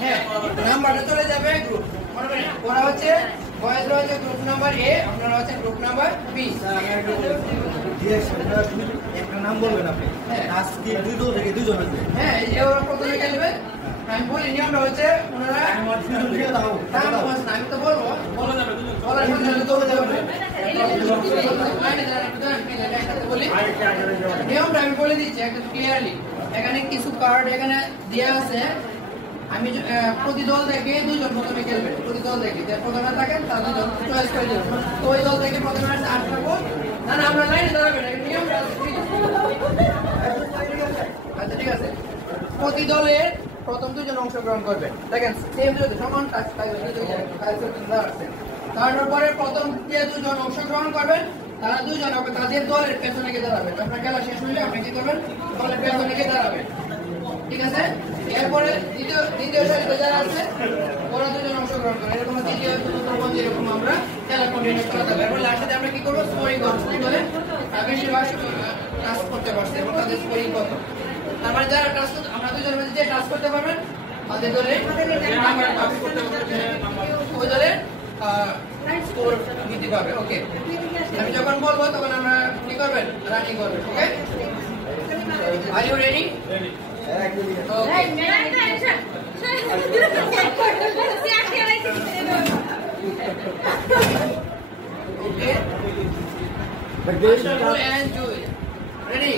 হ্যাঁ নাম্বারটা চলে যাবে গ্রুপ ওরা হচ্ছে বয়েজরা হচ্ছে গ্রুপ নাম্বার এ আপনারা হচ্ছে গ্রুপ নাম্বার বি একটা নাম বলবেন আপনি আজকে দুই দল থেকে দুইজন আছে হ্যাঁ এই যে ওরা প্রথমে খেলবে আমি বলি নিয়মটা হচ্ছে ওনারা আমি তো বলবো বলার সাথে দৌড়ে যাবে নিয়মটা আমি বলে দিচ্ছি একদম ক্লিয়ারলি এখানে কিছু কার্ড এখানে দেওয়া আছে আমি প্রতি দল থেকে দুইজন প্রথমে খেলবে প্রতি দল থেকে যে প্রথমে থাকেন তার দুজন চয়েস করে দেবেন তো ওই দল থেকে প্রথমে আসছে 8 থাকবো না না আমরা লাইনে দাঁড়াবেন নিয়মটা আচ্ছা ঠিক আছে প্রতি দলের প্রথম দুজন অংশগ্রহণ করবে দেখেন সেম যদি সমান তারপরে প্রথম যে দুজন অংশগ্রহণ করবেন তারা দুজন তাদের দলের পেছনে গিয়ে দাঁড়াবেন আপনার খেলা শেষ হলে আপনি কি করবেন দলের পেছনে গিয়ে দাঁড়াবেন ঠিক আছে এরপরে দ্বিতীয় সারিতে যারা আছে ওরা দুজন অংশগ্রহণ করে এরকম দ্বিতীয় যেরকম আমরা খেলা কন্টিনিউ করা যাবে এরপর লাস্টে আমরা কি করবো স্কোরিং করবো করে বেশিরভাগ টাস্ক করতে পারছি এবং তাদের স্কোরিং কত তার মানে যারা টাস্ক আমরা দুজনের মধ্যে যে টাস্ক করতে পারবেন তাদের দলে নাম্বার কপি করতে পারবেন ওই দলে স্কোর দিতে পারবে ওকে আমি যখন বলবো তখন আমরা কি করবেন রানিং করবেন okay are you ready okay and do it ready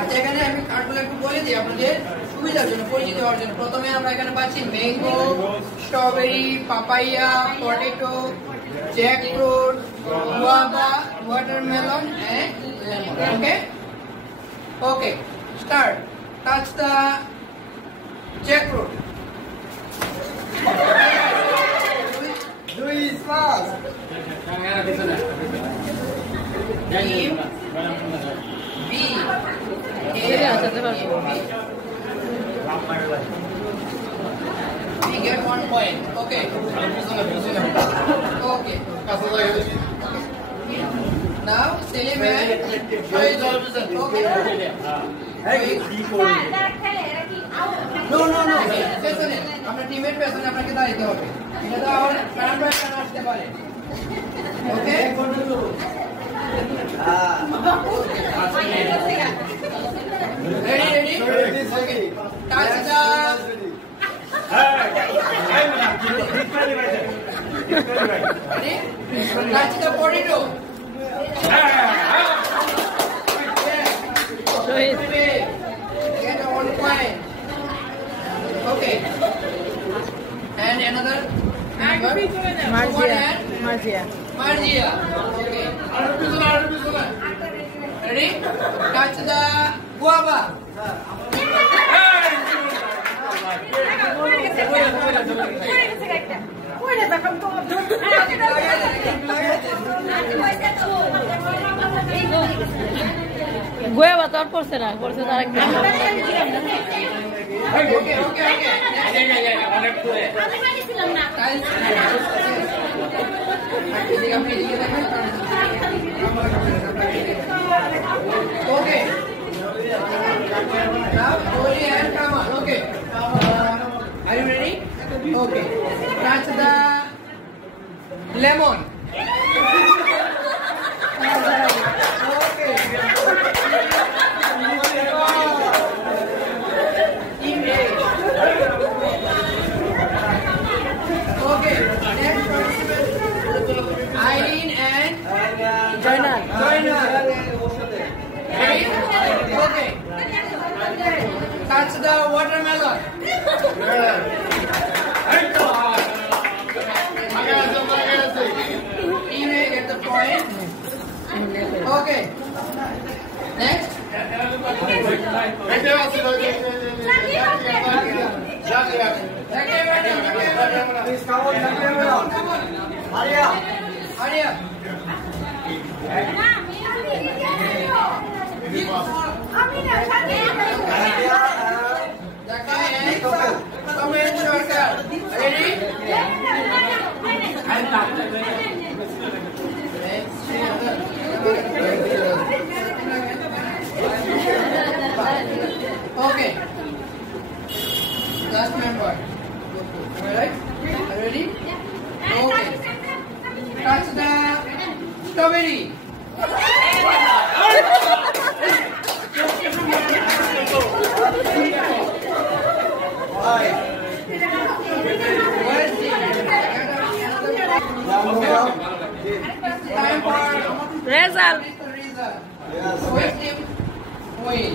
আচ্ছা এখানে আমি কার্ডগুলো একটু বলে দিই আপনাদের সুবিধার জন্য পরিচিত হওয়ার জন্য প্রথমে আমরা এখানে পাচ্ছি mango strawberry papaya potato jackfruit guava watermelon and lemon okay okay start touch the jackfruit Do it fast. Team B. We get 1 point. Okay. Okay. Now, Selim and okay. No. পেছনে আপনার টিমের পেছনে আপনাকে দাঁড়াতে হবে এটা আবার কারণ আসতে পারে ওকে ready okay touch the ready touch the potato get a 1 point okay and another Margia okay ready touch the guava guava তো আর পড়ছে না পড়ছে তার একটা okay okay now Oli and Kamal okay are you ready okay touch the lemon okay okay next Irene and Joyner ready okay touch the watermelon you may get the point okay next Please come on. Maria. Ready? touch the strawberry. Time for Result. Which team win?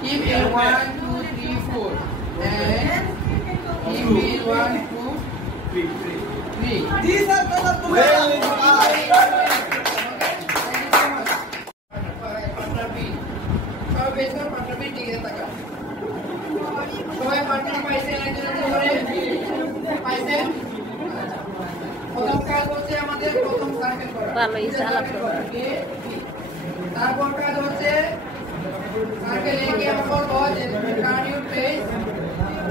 Team A 1, 2, 3, 4. And team B 1, 2, 3. These are colorful. Partner B. সবাই বেশ করে partner B টিকে থাকা। সবাই partner পাইছেন একজন করে পাইছেন। প্রথম কাজ হচ্ছে আমাদের প্রথম সার্কেল করা। ভালোই চালাক। তারপর কাজ হচ্ছে সার্কেল এ কে আমরা বলবো যে turn your face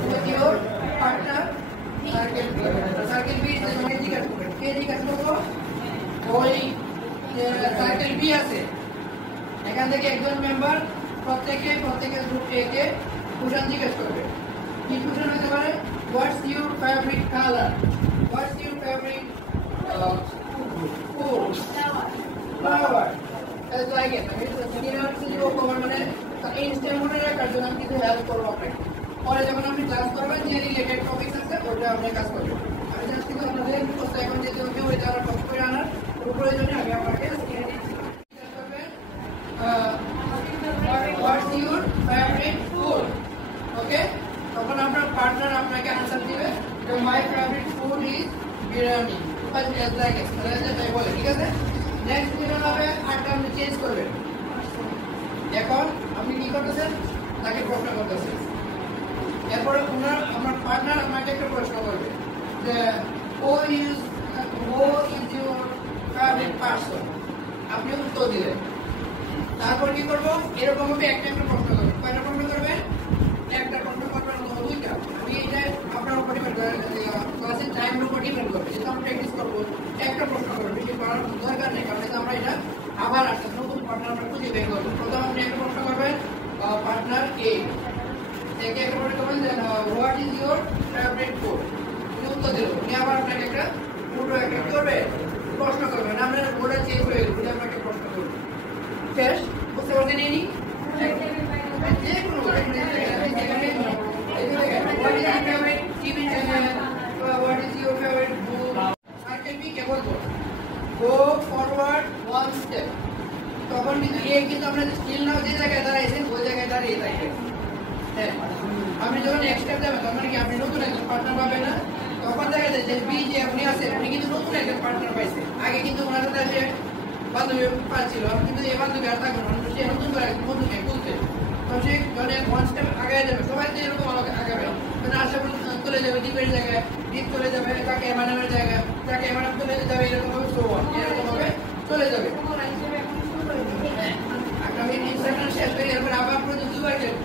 with your partner circle B যে তোমাকে জিজ্ঞাসা করবে কে জিজ্ঞাসা করবো ওই সার্কেল বি আছে এখান থেকে একজন মেম্বার প্রত্যেকের গ্রুপ এ কে কোশ্চেন জিজ্ঞাসা করবে কি কোশ্চেন হতে পারে what's your favourite colour what's your favourite food flower as like it মানে ইনস্ট্যান্ট মনে রাখার জন্য আমি কিছু হেল্প করবো আপনাকে পরে যখন আপনি ক্লাস করবেন যে রিলেটেড টপিক আছে ওটা আপনি কাজ করবেন আমি জাস্ট কিন্তু আপনাদের মুখস্থ এখন যে কেউ এটা আমরা টপিক করে আনার প্রয়োজনে আমি আপনাকে স্ক্রিনে দিচ্ছি what's your favourite food okay তখন আপনার পার্টনার আপনাকে আনসার দিবে my favourite food is biryani but as like it তাই বলে ঠিক আছে নেক্সট দিন হবে আরটা আপনি চেঞ্জ করবেন এখন আপনি কি করতেছেন তাকে প্রশ্ন করতেছেন এরপরে আমার পার্টনার আপনাকে একটা প্রশ্ন করবে যে who is your favourite person আপনি উত্তর দিলেন তারপর কি করবো এরকম ভাবে একটা প্রশ্ন করবেন কয়টা প্রশ্ন করবেন একটা প্রশ্ন করবেন অথবা দুইটা আমি এটা আপনার উপর ডিপেন্ড করে ক্লাসের টাইমের উপর ডিপেন্ড করবে যেটা আমরা প্র্যাকটিস করবো একটা প্রশ্ন করবেন বেশি করার দরকার নেই কারণ আমরা এটা আবার একটা নতুন পার্টনার আমরা খুঁজে বের করবো প্রথম আপনি একটা প্রশ্ন করবেন পার্টনার এ থেকে একটা প্রশ্ন করবেন যে what is your favourite food উত্তর দিল উনি আবার আপনাকে একটা পুরো একটা করবে প্রশ্ন করবেন আমরা বোর্ডে চেঞ্জ হয়ে গেল আপনাকে প্রশ্ন করবো শেষ বুঝতে পারছেন নি যে কোনো what is your favorite book circle B কে বলবো go forward one step তখন কিন্তু এ কিন্তু আমরা স্কিল নাও যে জায়গায় দাঁড়াইছে ওই জায়গায় দাঁড়িয়ে থাকবে হ্যাঁ আপনি যখন নেক্সট স্টেপ যাবেন তখন কি আপনি নতুন একজন পার্টনার পাবেন না তখন দেখা যায় যে বি যে আপনি আছে উনি কিন্তু নতুন একজন পার্টনার পাইছে আগে কিন্তু ওনার সাথে এসে বান্ধবী পাচ্ছিল আমি কিন্তু এই বান্ধবী আর থাকবে না সে নতুন করে বন্ধুকে খুলতে তো সে যখন ওয়ান স্টেপ আগে যাবে সবাই তো এরকম আমাকে আগাবে মানে আশা করি চলে যাবে দ্বীপের জায়গায় দ্বীপ চলে যাবে তাকে এমানের জায়গায় তাকে এমানের চলে যাবে এরকম ভাবে এরকম ভাবে চলে যাবে আগামী সেশন শেষ করে এরপর আবার প্রতি দুবার গেল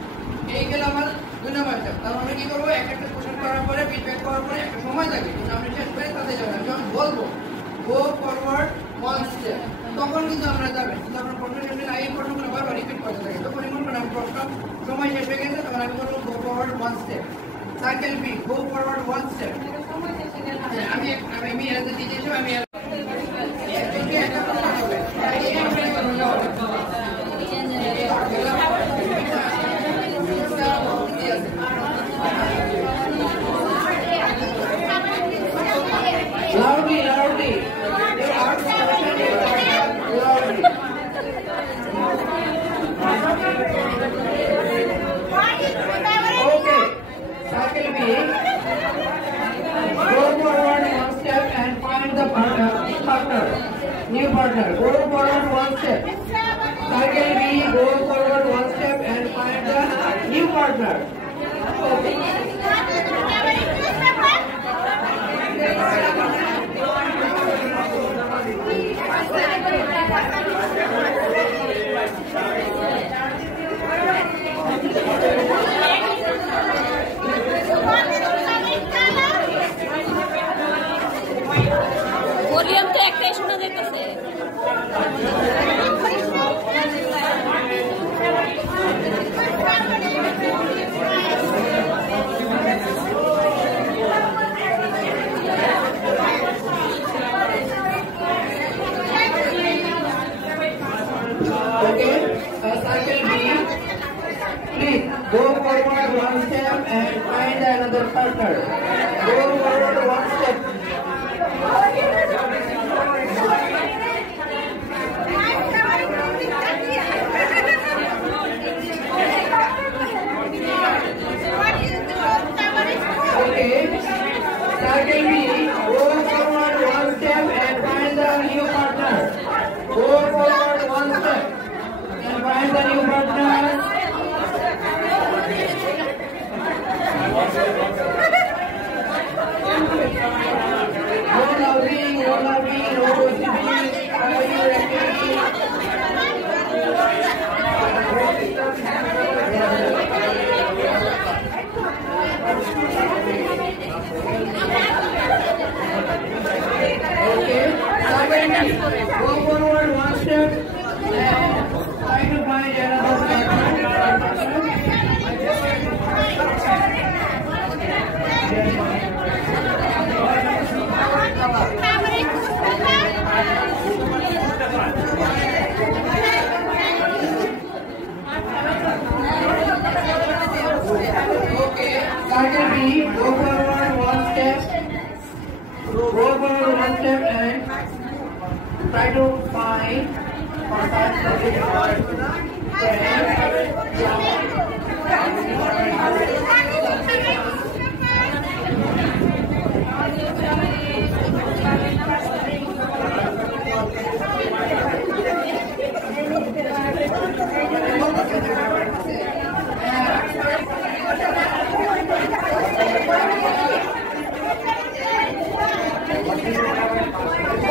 এই গেল আমার 2 নম্বর স্টেপ তার মানে কি করবো একটা কোশ্চেন করার পরে ফিডব্যাক করার পরে একটা সময় লাগে কিন্তু আমি শেষ করে তাতে যাবেন যখন বলবো গো ফরওয়ার্ড ওয়ান স্টেপ তখন কিন্তু আমরা যাবেন কিন্তু আপনার প্রশ্ন শেষের আগে প্রশ্নগুলো বারবার রিপিট করতে থাকে তখন মনে করেন আমি প্রশ্ন সময় শেষ হয়ে গেছে তখন আমি বলবো go forward one step circle B go forward one step আমি এর দিকে এসে আমি একজনকে একটা প্রশ্ন করবে loudly okay circle B go forward one step and find the new partner go forward one step circle B go forward one step and find the new partner okay Korean তো একটাই শোনা যাইতেছে partner. Go forward one step. Okay. Circle B. Go forward one step and find the new partner. Go forward one step and find the new partner. Go forward one step and try to find another Okay, target B, go forward one step. Go forward one step and try to find contact the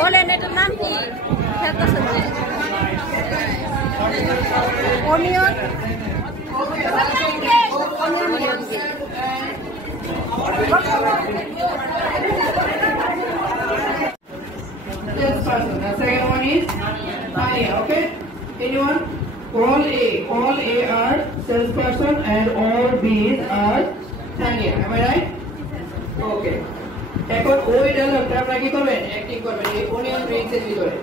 বলেন এটার নাম কি? খেলতে সবজি onion This person. The second one is Tanya. Okay. Anyone? All A are salesperson and all B's are Tanya. Am I right? Okay. এখন ওই ডায়লগটা আপনারা কি করবেন? অ্যাক্টিং করবেন এই অনিয়ন রিংস এর ভিতরে।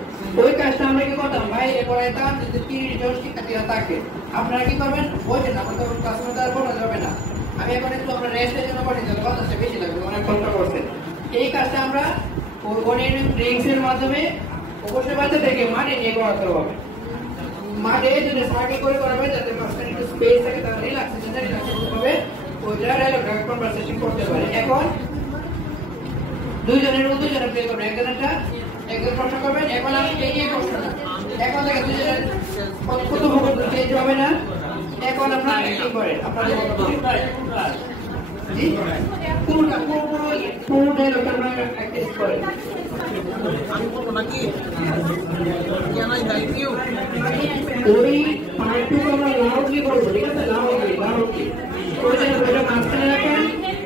ওই কাজটা আমরা কি করতাম? ভাই এরপরে তার যদি 30 জন শিক্ষার্থীরা থাকে আপনারা কি করবেন? বলবেন আমাদের কাস্টমার দ্বারা বলা যাবে না। আমি এখন একটু আমরা রেস্টের জন্য পাঠিয়ে দেব। কথাটা বেশি লাগবে অনেক কষ্ট করছে। এই কাজটা আমরা ওই অনিয়ন রিংস এর মাধ্যমে অবশ্যই বাচ্চাদেরকে মাঠে নিয়ে করাতে হবে। মাঠে যদি সার্কেল করে করাবে যাতে মাঝখানে একটু স্পেস থাকে তাহলে রিল্যাক্সেশন হবে ওই ডায়লগটা কনভারসেশন করতে পারে। এখন দুইজনের দুইজনে প্লে করবেন একজন প্রশ্ন করবেন এখন আমি এই প্রশ্নটা এখন থেকে দুইজনের কথোপকথন চেঞ্জ হবে না এখন আপনারা কি করেন আপনাদের জি পুরো ডায়লগটা আপনারা প্র্যাকটিস করেন আমি বলবো নাকি ক্যান আই হেল্প ইউ ওই পার্টটুকু আমরা লাউডলি করবো ঠিক আছে লাউডলি ওই যে মাঝখানে রাখেন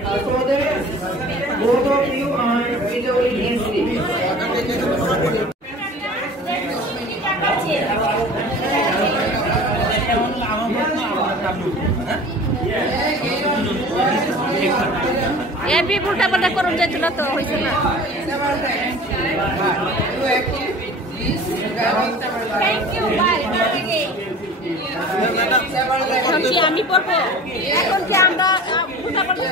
তারপরে both of you are visually listening. এ বিপুলটা পাল্টা করুন যাচ্ছিল তো হয়েছে না থ্যাংক ইউ বাই এখন কি আমি পড়বো এখন কি আমরা উল্টা পাল্টা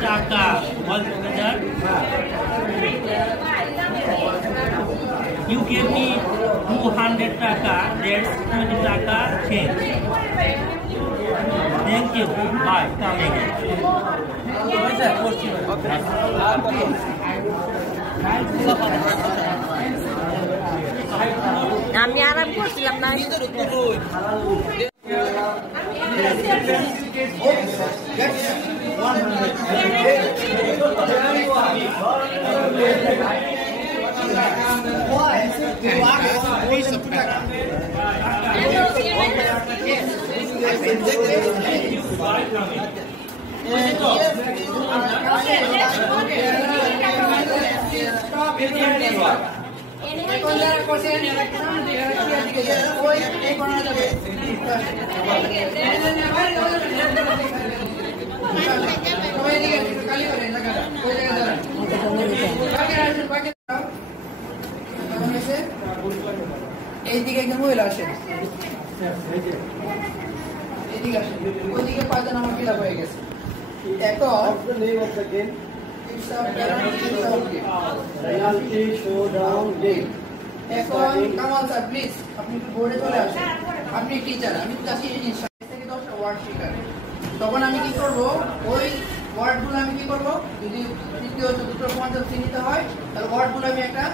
Taka all together. You gave me 200 taka. That's 20 taka change. Thank you. Bye. Come again. আমি আরাম করছিলাম না এইদিকে একজন মহিলা আসেন, এইদিকে আসেন, ওইদিকে 5 জন আমার ফিল আপ হয়ে গেছে। এখন এখন কামাল স্যার প্লিজ আপনি একটু বোর্ডে চলে আসেন। আপনি টিচার, আমি চাচ্ছি 7 থেকে 10টা ওয়ার্ড শেখার। তখন আমি কি করব, ওই ওয়ার্ডগুলো আমি কি করব, যদি তৃতীয় চতুর্থ পঞ্চম শ্রেণীতে হয় তাহলে ওয়ার্ডগুলো আমি একটা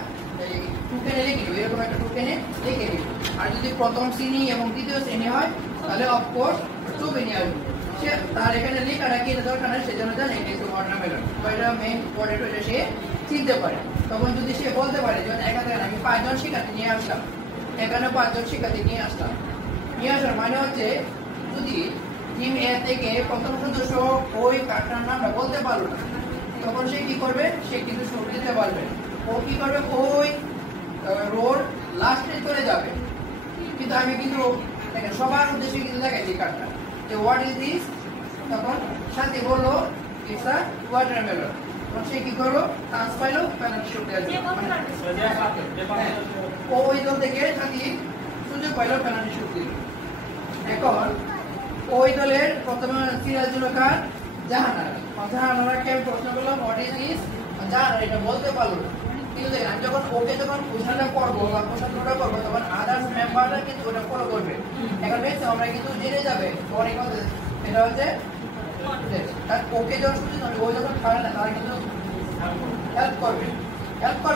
টুকেনে লিখে দিব, এরকম একটা টুকেনে লিখে দিব। আর যদি প্রথম শ্রেণী এবং দ্বিতীয় শ্রেণী হয় তাহলে অফকোর্স ছবি নিয়ে আসবো। সে তার এখানে লেখাটা কি দরকার নেই, সেজন্য জানে এটা একটু অর্নামেন্টাল বা এটা মেইন ইম্পর্টেন্ট, এটা সে চিনতে পারে। তখন যদি সে বলতে পারে যে এখানে আমি 5 জন শিক্ষার্থী নিয়ে আসলাম, এখানে 5 জন শিক্ষার্থী নিয়ে আসলাম, নিয়ে আসার মানে হচ্ছে যদি টিম এ থেকে প্রথম সদস্য ওই কার্ডটার নামটা বলতে পারলো না, তখন সে কি করবে, সে কিন্তু শুরু দিতে পারবে। ও কি করবে, ওই রোড লাস্টে চলে যাবে। কিন্তু আমি কিন্তু দেখেন সবার উদ্দেশ্যে কিন্তু দেখাচ্ছি কার্ডটা যে হোয়াট ইজ দিস, তখন সাথে বললো ইটস আ ওয়াটারমেলন। তখন সে কি করলো, চান্স পাইলো পেনাল্টি শুট দেওয়ার জন্য। ও ওই দল থেকে সাথে সুযোগ পাইলো পেনাল্টি শুট দিল। এখন ওই দলের প্রথমে সিরাজুল হক জাহানারাকে প্রশ্ন করলাম হোয়াট ইজ দিস, জাহানারা এটা বলতে পারলো না। কিন্তু আমি যখন ওকে যখন প্রশ্নটা করবো বা প্রশ্নটা করবো তখন আদার্স মেম্বাররা কিন্তু ওটা ফলো করবে। এখন দেখছি আমরা কিন্তু জেনে যাবে এটা হচ্ছে ওকে যখন শুনছি ওই যখন পারে না তারা কিন্তু হেল্প করবে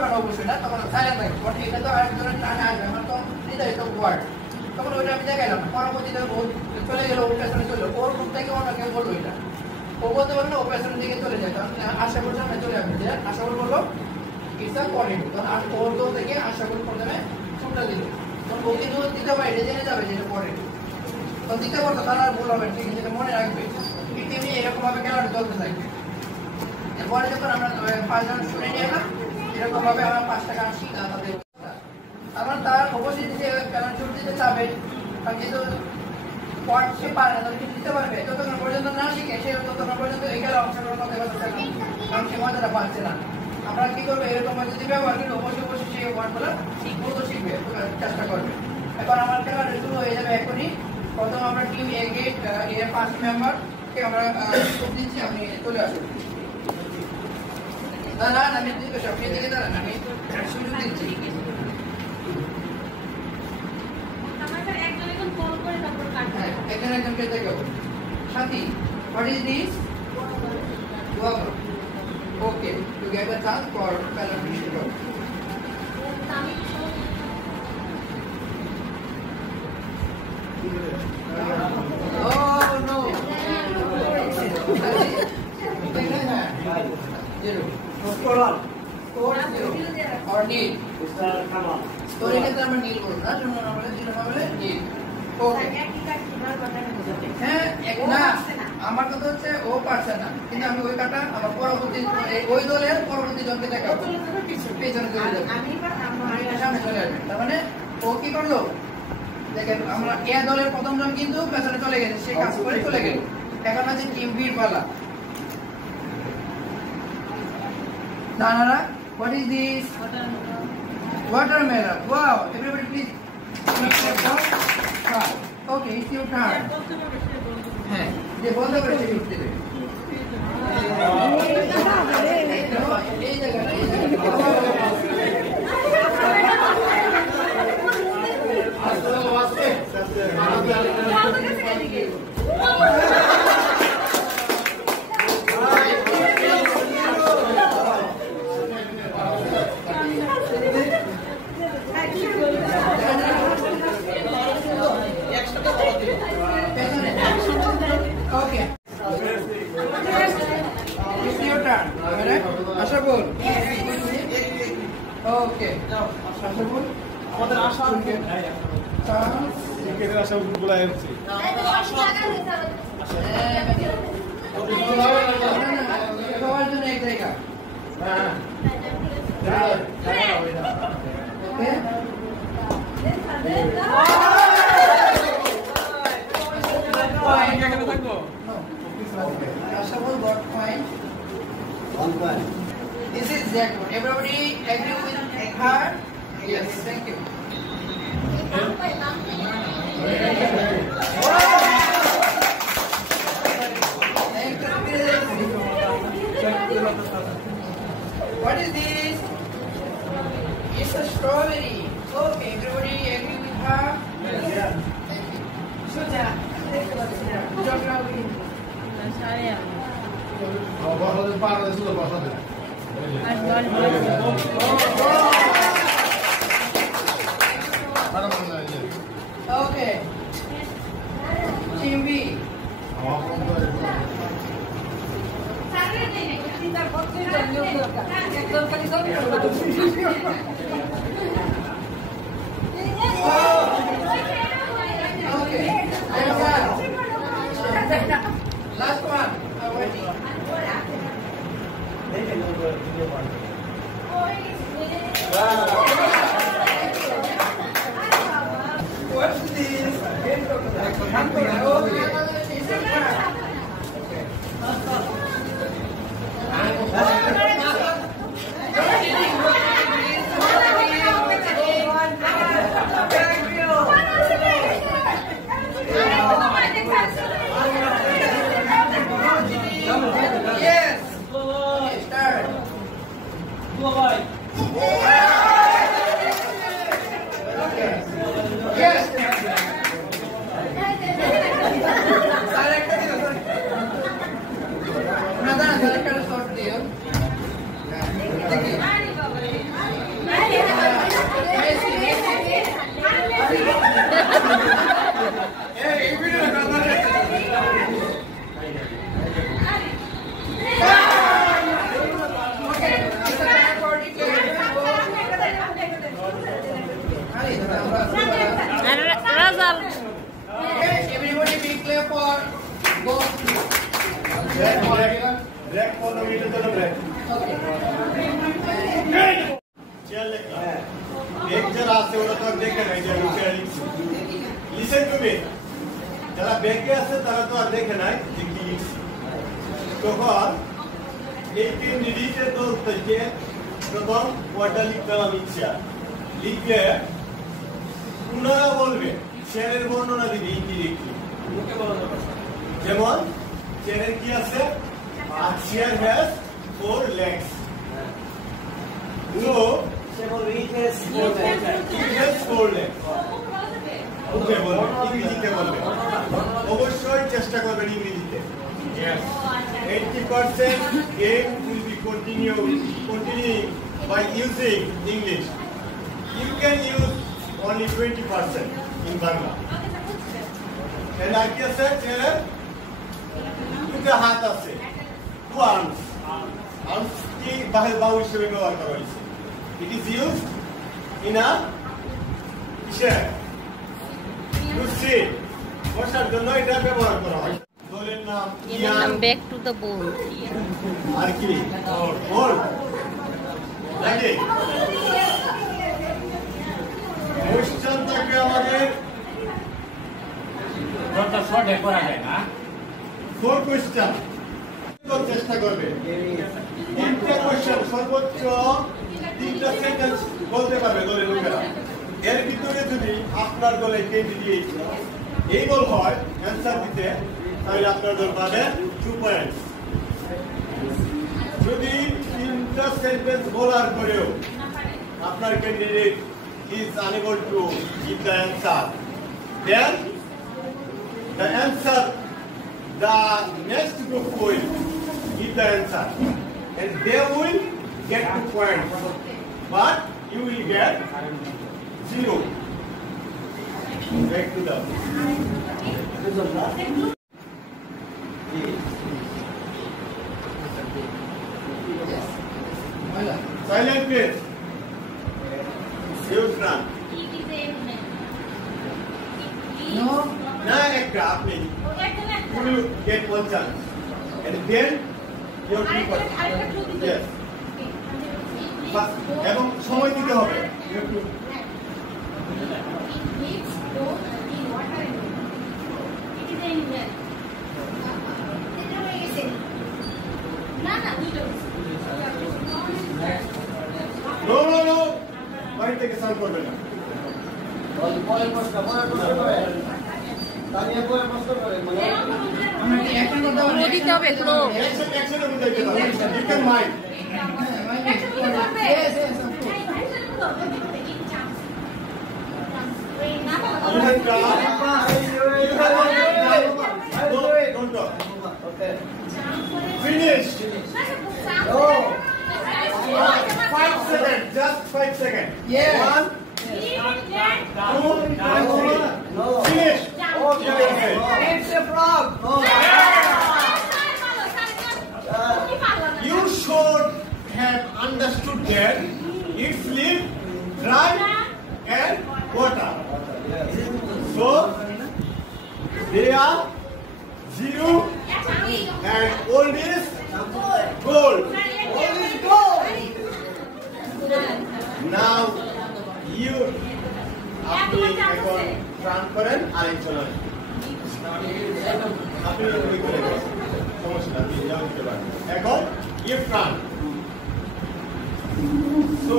না অবশ্যই না, তখন সাইলেন্ট থাকবে। এটা তো আরেকজনের টানে আসবে, আমার তো নির্ধারিত ওয়ার্ড, তখন ওইটা আমি দেখাইলাম। পরবর্তীতে চলে গেল, ওর পেছনে চলে, ওর গ্রুপ থেকে অন্য কেউ বললো এটা, ও বলতে পারলো ও পেছনের দিকে চলে যায়। কারণ আশা করি সামনে চলে আসবে, যে আশা করি বললো ইটস পয়েন্ট, তখন ওর দল থেকে আশা করি প্রথমে শুনটা দিল, তখন ও কিন্তু দিতে পারে, এটা জেনে যাবে যেটা পরে, তখন দিতে পারতো তারা আর ভুল হবে, ঠিক আছে, যেটা মনে রাখবে। কিন্তু এরকম ভাবে খেলাটা চলতে থাকবে। এরপরে যখন আমরা 5 জন শুনে নিয়ে এলাম, এরকম ভাবে আমরা 5 টাকা শিখা তাদের, তারপর তার অবশ্যই যে খেলার শুরু দিতে চাবে, কারণ যেহেতু পয়েন্ট সে পারে না, কিন্তু দিতে পারবে। যতক্ষণ পর্যন্ত না শিখে সে ততক্ষণ পর্যন্ত এই খেলা অংশগ্রহণ করতে পারছে না, কারণ সে মজাটা পাচ্ছে না। আমরা কি করবো, এরকম যদি ব্যবহার করি অবশ্যই সেই ওয়ার্ডগুলো শিখবে, চেষ্টা করবে। এখন আমার খেলা শুরু হয়ে যাবে এখনই। প্রথম আমরা টিম এ গেট এর 5 মেম্বারকে আমরা দিচ্ছি, আপনি চলে আসুন। দাঁড়ান, আমি আপনি থেকে দাঁড়ান, আমি সুযোগ দিচ্ছি। হ্যাঁ, একজনকে দেখাবো। সাথী, what is this? Wow. Okay, you get a chance for penalty shootout. Oh no! 0. Score 0. Or need. Score ক্ষেত্রে আমরা নীল বলবো না, 0 না বলে 0 না বলে নীল। হ্যাঁ, না আমার কথা হচ্ছে ও পারছে না, কিন্তু আমি ওই কাটা আমার পরবর্তী ওই দলের পরবর্তী জনকে দেখাবো, পেছনে চলে যাবে, সামনে চলে আসবে। তার মানে ও কি করলো, দেখেন আমরা এ দলের প্রথম জন কিন্তু পেছনে চলে গেছে, সে কাজ করে চলে গেল। এখন আছে টিম বির পালা। জানারা, what is this? Watermelon. Wow, everybody please. Okay, it's your turn. হ্যাঁ, যে বন্ধ করে সে লিখতে দেবে। এই জায়গাটা Okay. It's your turn. Alright? Ashabul. Okay. Ashabul. আমাদের আশা সবার জন্য এক জায়গা। Ashabul got point. 1 point. This is Jack. Everybody agree with her? Yes, thank you. What is this? It's a strawberry. Okay, everybody agree with her? Yeah. Okay. Team B. Okay. Last one. What's this? Yes. Okay, start. Yes. Another short deal. Everybody be clear for go. Black for the middle of the black. Okay. Listen to me. যারা ব্যাংকে আছে তারা তো আর দেখে নাই যে কি তখন এই তিন নিরিখে তো থেকে প্রথম ওয়াটা লিখতে হবে ইচ্ছা লিখলে পুনরা বলবে শেয়ারের বর্ণনা দিবি ইনডিরেক্টলি যেমন শেয়ারের কি আছে share has 4 legs so it has 4 legs ওকে বলবে ইংরেজিতে বলবে অবশ্যই চেষ্টা করবেন ইংরেজিতে yes 80% game will be continuing by using English you can use only 20% in Bangla and like I said here দুটো হাত আছে two arms arms কি বাহুর বাহু হিসেবে ব্যবহার করা হয়েছে it is used in a chair to sit বসার জন্য এটা ব্যবহার করা হয় দলের নাম ইয়ান ব্যাক টু দ্য বোল আর কি বল নাকি কোশ্চেন থাকবে আমাদের দরকার শর্টে করা যায় না 4 কোশ্চেন চেষ্টা করবে একটা কোশ্চেন সর্বোচ্চ 3টা সেন্টেন্স বলতে পারবে দলের লোকেরা এর ভিতরে যদি আপনার দলে ক্যান্ডিডেট এই বল হয় অ্যানসার দিতে তাহলে আপনার দল পাবে 2 পয়েন্ট যদি 3টা সেন্টেন্স বলার পরেও আপনার candidate is unable to give the answer then the answer the next group will give the answer and they will get 2 points but you will get 0 back to the silent please use none No. na ekta apni you will get 1 chance and then your people yes এবং সময় দিতে হবে নো বাড়ি থেকে সাউন্ড করবে না আমরা কি একটা কথা বলি দিতে হবে এগুলো একসাথে বুঝাইতে পারো you can mind Yes, yes, of course. Don't talk. Finished. 5 seconds. Just 5 seconds. Yes. 1, 2, 3. Finish. Okay. It's a frog. You should have understood that it's live, dry, and water. So they are 0 and old is gold. Now you আপনি এখন ট্রান করেন আরেকজন আপনি ওই করে সমস্যা আপনি যাও দিতে পারেন এখন ইউ ট্রান সো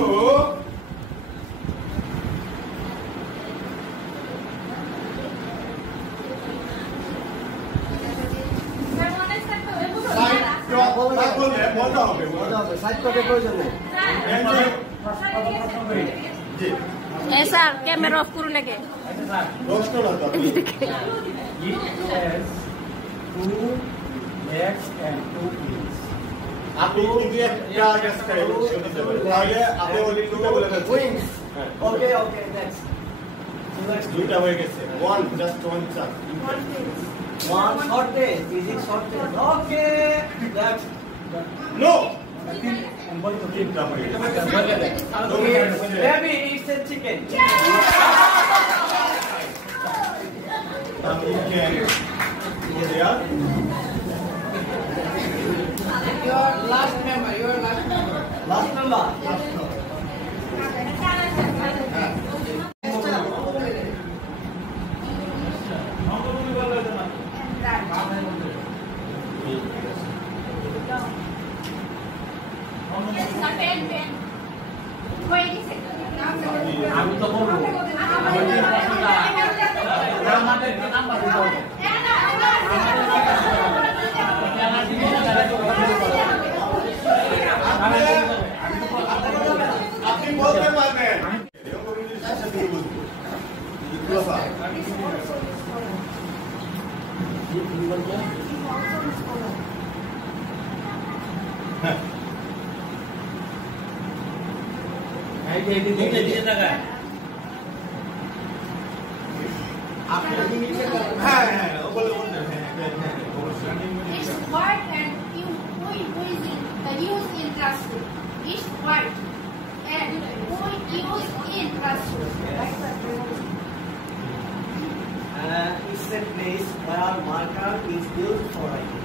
ऐसा कैमरा ऑफ करू लगे আপনি কিন্তু একটা গ্যাস খাই তাহলে আপনি ওই দুটো বলে ফেলছেন Okay, okay, next. দুটো হয়ে গেছে one just one chance One shortage. Physics shortage. Okay, next. No Baby eats a chicken. Your last member, your last member. Last number. আমি তো বলবো আমাদের নাম্বার দিতে হবে আপনি বলতে পারবেন হ্যাঁ হ্যাঁ It's white and used in classroom. It's white and used in classroom. It's a place where marker is used for writing.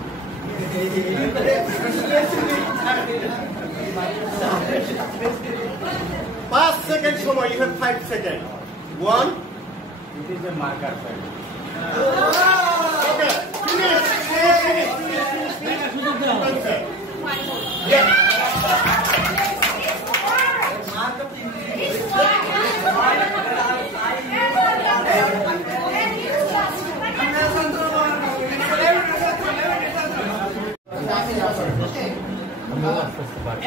5 seconds সময় you have 5 seconds 1 It is a marker side. okay finish yeah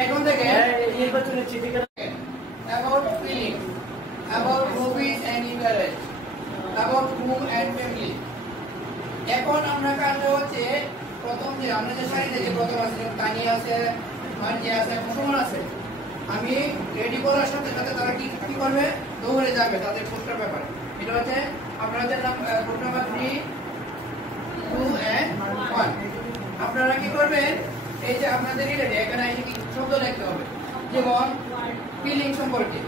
এখন থেকে নির্বাচনের চিঠি about feeling, about hobbies and interest, about home and family. এখন আমরা কাজ হচ্ছে প্রথম যে আমরা যে সারি থেকে প্রথম আছে কানি আছে মাঝে আছে কুসুম আছে আমি রেডি করার সাথে সাথে তারা কি কি করবে দৌড়ে যাবে তাদের পোস্টার ব্যাপারে এটা হচ্ছে আপনাদের নাম গ্রুপ নাম্বার 3 2 and 1 আপনারা কি করবেন এই যে আপনাদের রিলেটে এখানে এসে কি শব্দ লিখতে হবে যেমন ফিলিং সম্পর্কে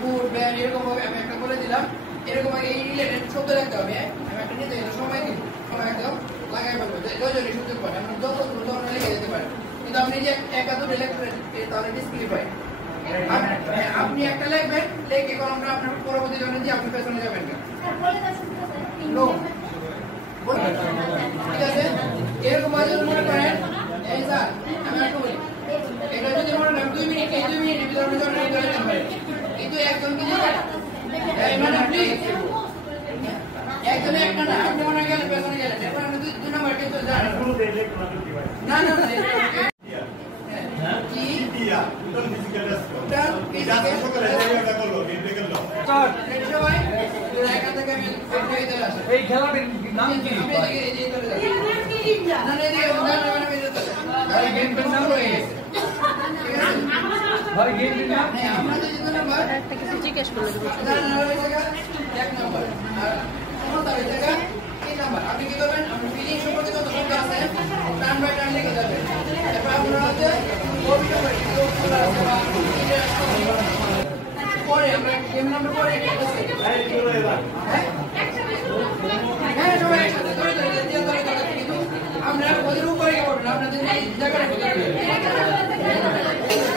গুড ব্যাড এরকম হবে আমি একটা বলে দিলাম এরকম এই রিলেটেড শব্দ লিখতে হবে আমি একটা নিতে সময় দিব সময় একদম লাগাই ফেলবো দুজনে সুযোগ পান আমরা যত ধরনের লিখে যেতে পারি কিন্তু আপনি যে একাদুর ইলেকট্রিক তাহলে ডিসক্রিফাই আপনি একটা লিখবেন লিখে কলমটা আপনার পরবর্তী জন্য যে আপনি পেছনে যাবেন না নো ঠিক আছে এরকম যদি মনে করেন এই স্যার আমি একটা বলি এটা যদি মনে করেন 2 মিনিট এই 2 মিনিটের ভিতরে জন্য কিন্তু একজন কি এই মানে প্লিজ একদম একটা না আপনি মনে গেলেন পেছনে গেলেন এরপর আপনি দুই নাম্বার কে চলে যান না না না কি দিয়া টোটাল ফিজিক্যাল টেস্ট এটা সকলে এটা করলো এটা করলো স্টার্ট সবাই একা থেকে আমি এই চলে আসি এই খেলাটির নাম কি আমি এই চলে যাচ্ছি না না এই ভাই গেমটির নাম কি ভাই গেমটির নাম কি আমরা যে নাম্বার একটা কিছু জিজ্ঞেস করলো না না ওই জায়গা এক নাম্বার আর কোনটা ওই জায়গা তিন নাম্বার আপনি কি করবেন আপনি ফিলিং সম্পর্কে যত সংখ্যা আছে টার্ন বাই টার্ন লিখে যাবেন এরপর আপনারা হচ্ছে কবিতা পড়ে খোলা আছে বা পরে আমরা গেম নাম্বার পরে হ্যাঁ হ্যাঁ সবাই একসাথে ধরে কিন্তু আমরা ওদের উপরে গিয়ে পড়বেন আপনাদের এই জায়গাটা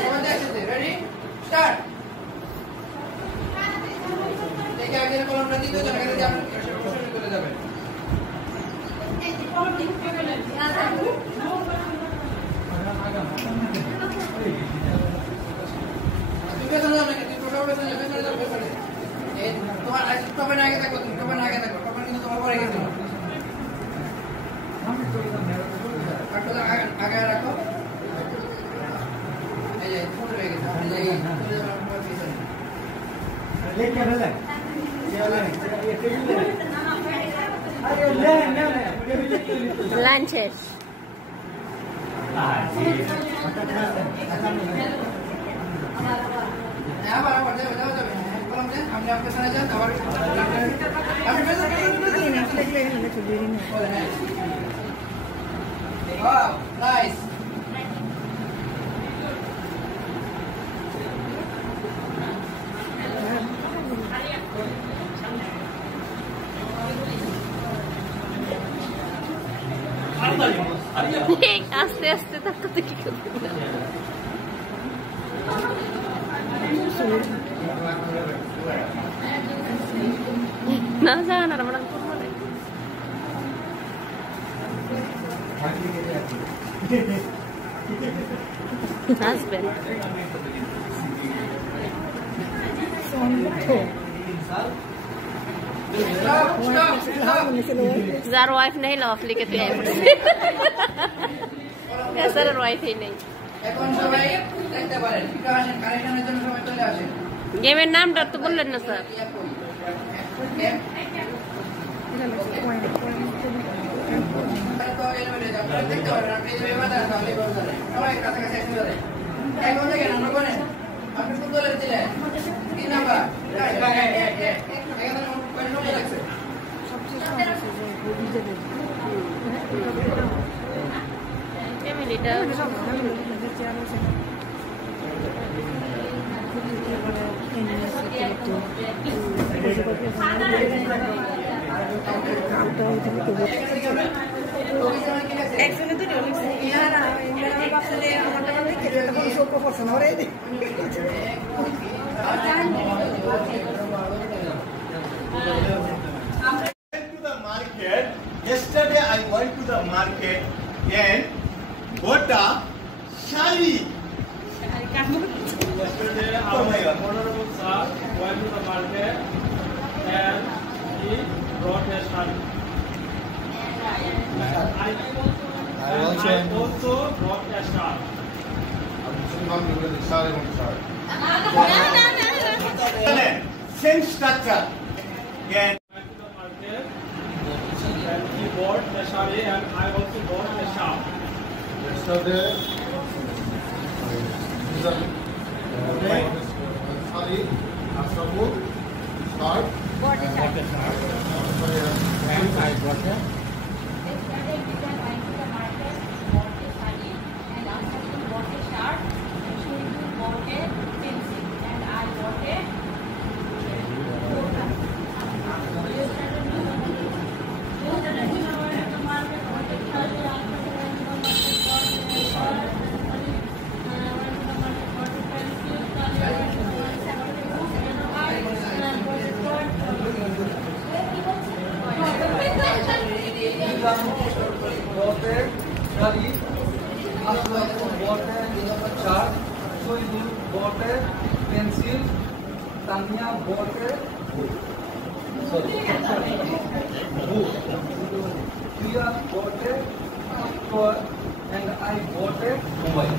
আমাদের একসাথে রেডি স্টার্ট দেখে আগের কলমটা দ্বিতীয় জনের কাছে আপনি শুরু করে যাবেন তুমি পেছনে যাও না তুমি টোটো পেছনে যাও পেছনে যাও পেছনে এই তোমার টপের আগে থাকো তুমি টপের আগে থাকো টপের কিন্তু তোমার পরে গেছে আগে রাখো এই যে ছোট হয়ে গেছে लेके ले লাঞ্চেস আবার যাবে কলম দেন আপনি আপনার সামনে যান আবার আপনি ওয়াও নাইস আস্তে আস্তে তাকাতে কি করবে না জান আর আমরা আসবেন যার ওয়াইফ নেই লফ লিখে তুই স্যার ওয়াইফ নেই এখন সবাই দেখতে পারেন প্রিপারেশন কারেকশনের জন্য সবাই চলে আসেন গেমের নামটা তো বললেন না স্যার দেখতে পারেন আপনি সবাই কাছাকাছি আসতে পারেন এখন দেখেন আমরা করেন আপনি ফুটবলের দিলেন 3 নাম্বার এখানে লাগছে ফ্যামিলিটা একজনে তো ইনারা ইনারা বাসলে আমারটা লিখে দিতে কোনো সব প্রপোর্শন হরে দি To the market. Yesterday I went to the market and bought a shari. Yesterday our honorable sir went to the market and he brought a shari. I also brought a shari. Same structure. And Went to the market and he bought the shari and I also bought a shari. Yesterday, sorry, Asabur, start. And I got it. water, curry, water, chart, so water, pencil, Tanya water, Priya bought a toy and I bought a mobile.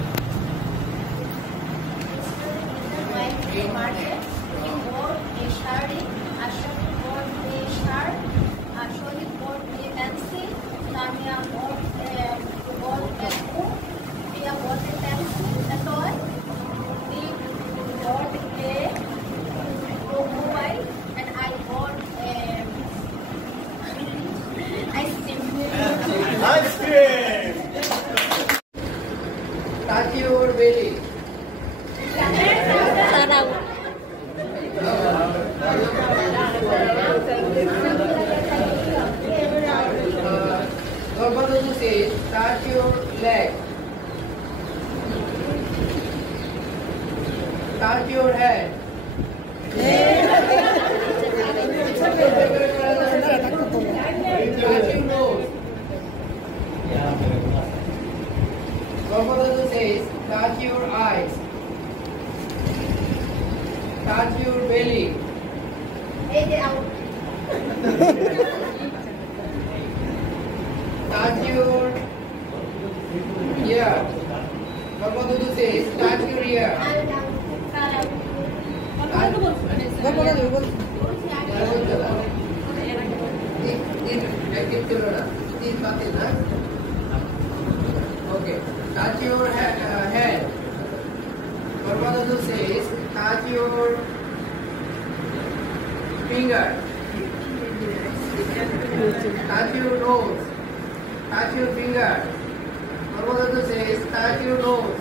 He bought a shari, Ashok bought a shirt, Ashok bought a pencil, Tanya bought a book, Priya bought a pencil, a toy, he bought a mobile, and I bought a ice cream. Ice cream! Touch your belly. Garbhadadu says, touch your leg. Touch your head. Touch your nose. Garbhadadu says, touch your eyes. Touch your belly. Touch your ear. Garbhadadu says, touch your ear. Okay. Touch your head. Garbhadadu says, touch your finger. Touch your nose. Touch your finger. Garbhadadu says, touch your nose.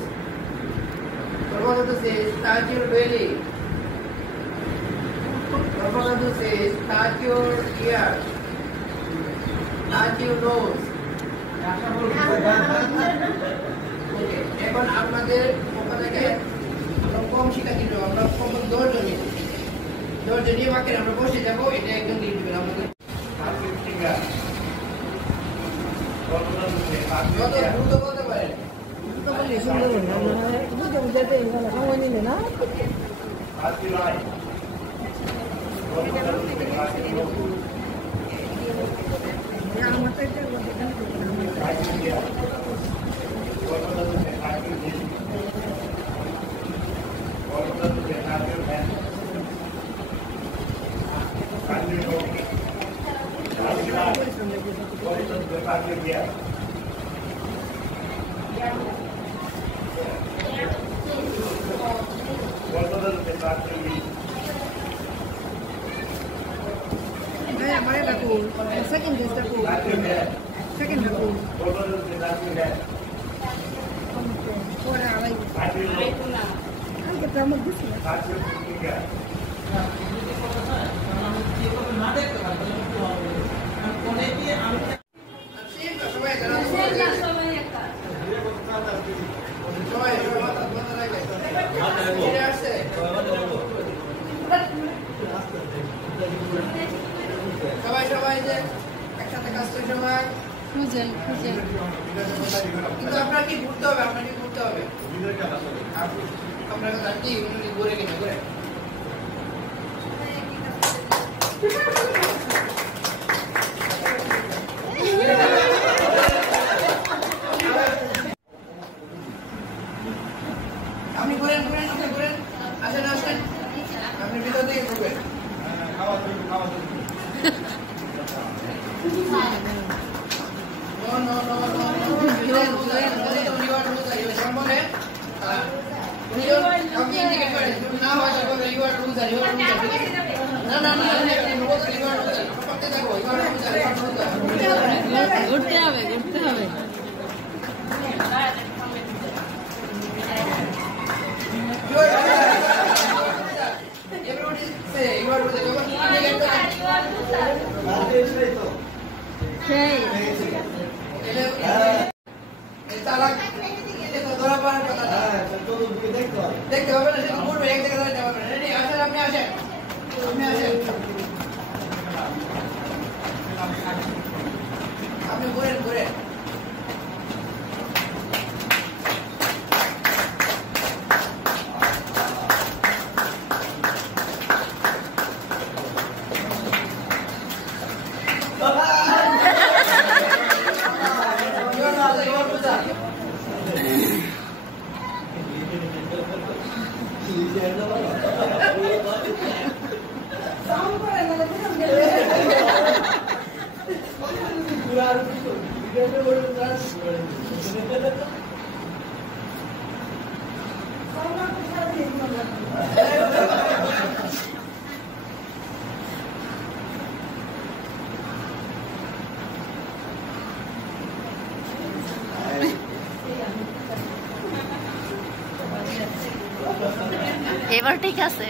Garbhadadu says, touch your belly. Garbhadadu says, touch your ear. Touch your nose. Okay. এখন আপনাদের পক্ষ থেকে আমরা কম শিক্ষা দিব, আমরা কম 10 জন নিব। 10 জন নিয়ে বাকি আমরা বসে যাব, এটা একদম দিয়ে দিবেন আমাদের। যত দ্রুত বলতে পারেন। সবাই যে একসাথে কাজ করে সবাই খুঁজেন কিন্তু আপনার কি ঘুরতে হবে, আপনার কথা কি উনি ঘুরে কিনা ঘুরে আপনি ঘুরেন আসেন আপনি ভিতর থেকে ঘুরবেন। ঘুরতে হবে দেখতে হবে না, সেটা ঘুরবে এক জায়গায় দাঁড়াতে হবে না। রেডি আসেন, আপনি আসেন আপনি ঘুরেন এবার ঠিক আছে।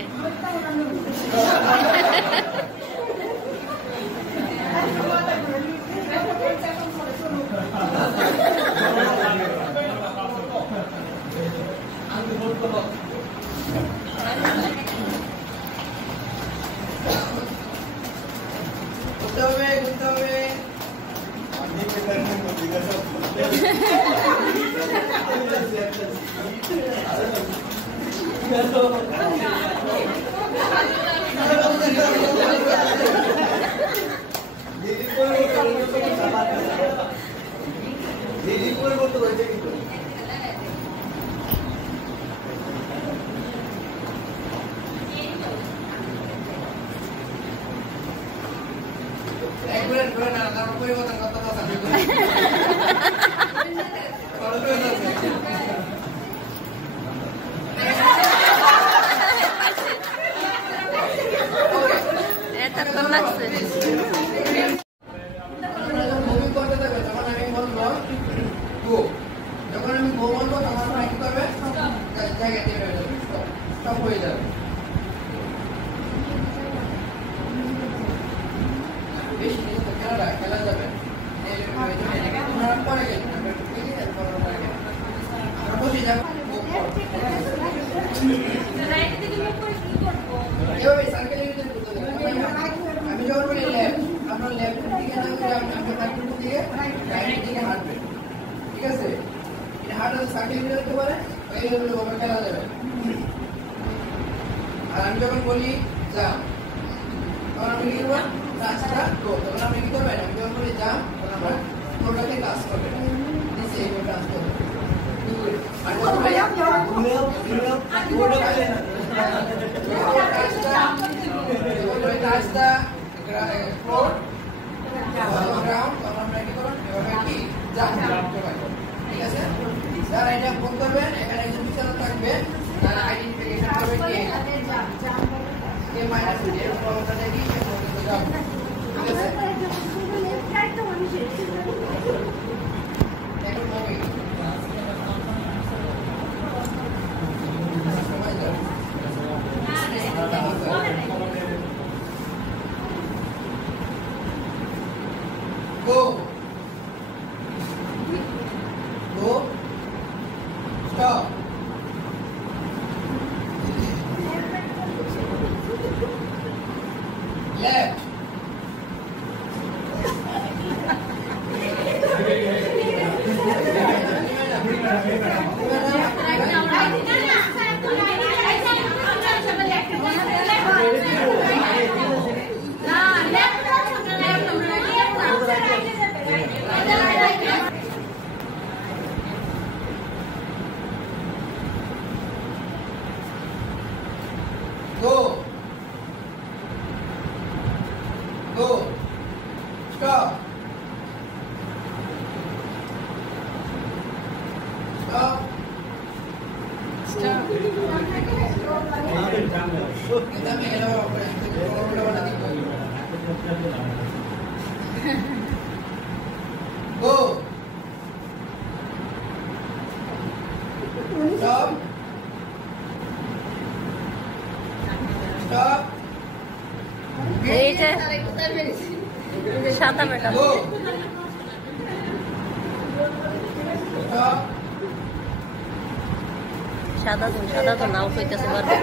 সাদা তো নাও হইতেছে বারবার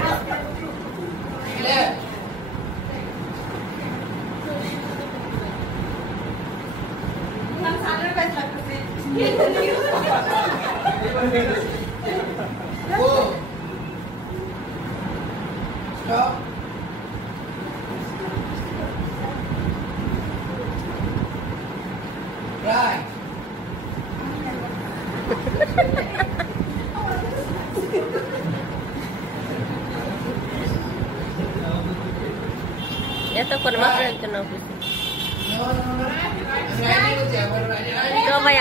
এতক্ষণ মাত্র একজন অফিস তো ভাই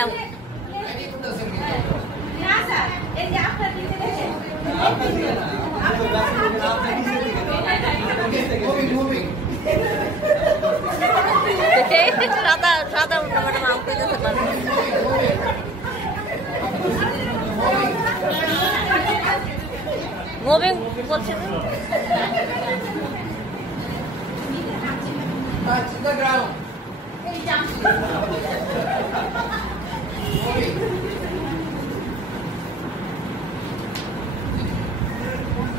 সাদা সাদা উল্টা ম্যাডাম আমাকে যেতে পারবে মুভিং বলছেন Touch the ground.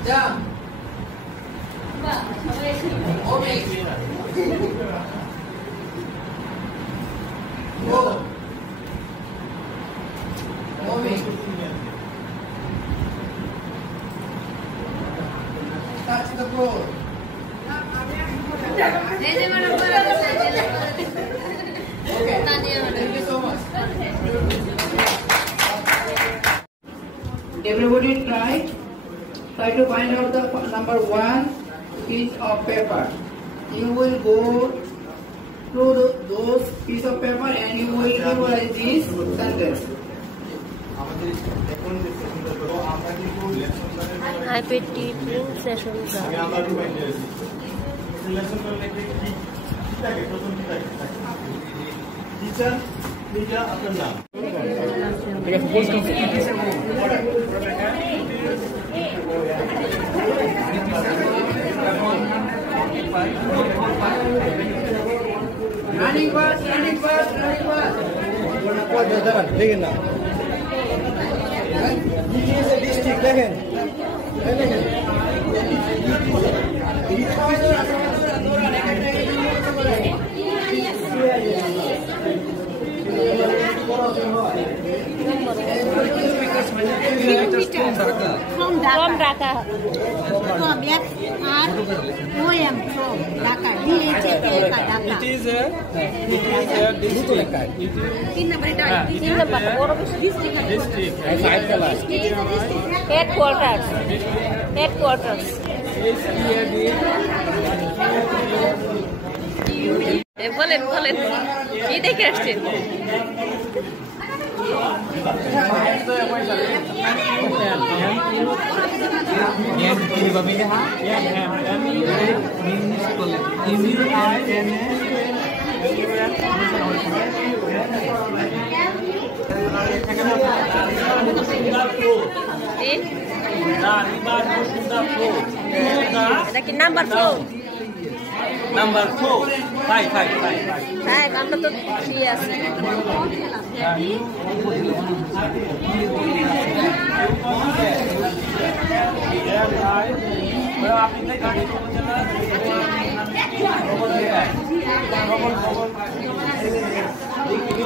Jump. Moving. Go. Moving. Touch the floor. Okay. Thank you so much. Everybody try to find out the number 1 piece of paper. You will go through those piece of paper and you will memorize this sentence. I put teaching session. Teacher teacher আপনার নাম Running fast, running fast, running fast. দেখেন না ডিস্ট্রিক্ট দেখেন From Dhaka. From yes, I am from Dhaka. Dhaka. It is a district. In the District. Headquarters. বলেন কি দেখে আসছেন এটা কি নাম্বার 4 Number 4. 5. আমরা তো 3 আছি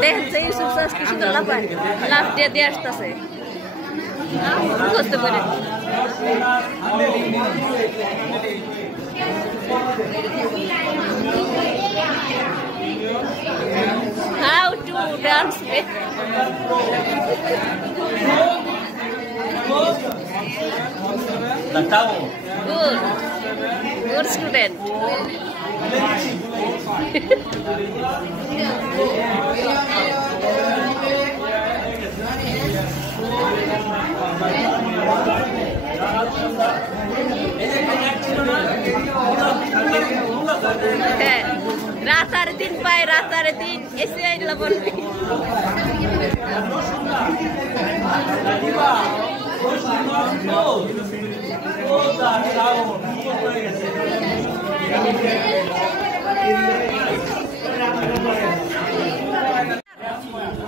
দেখছে ইউসুফ স্যার কি সুন্দর লাফ দিয়ে আসতেছে বুঝতে পারে How to dance with The cow. Good student. রাত 3:30 পায় রাত 3:30 এসে আইলা বলবি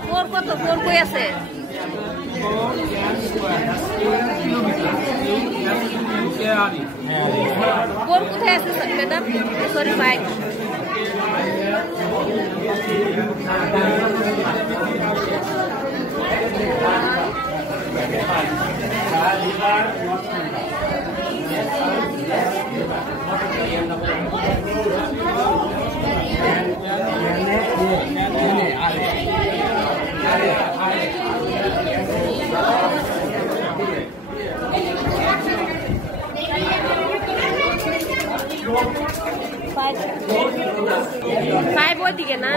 ফোর কই আছে ফোর কোথায় আছে ম্যাডাম সরি 5 5 ওইদিকে না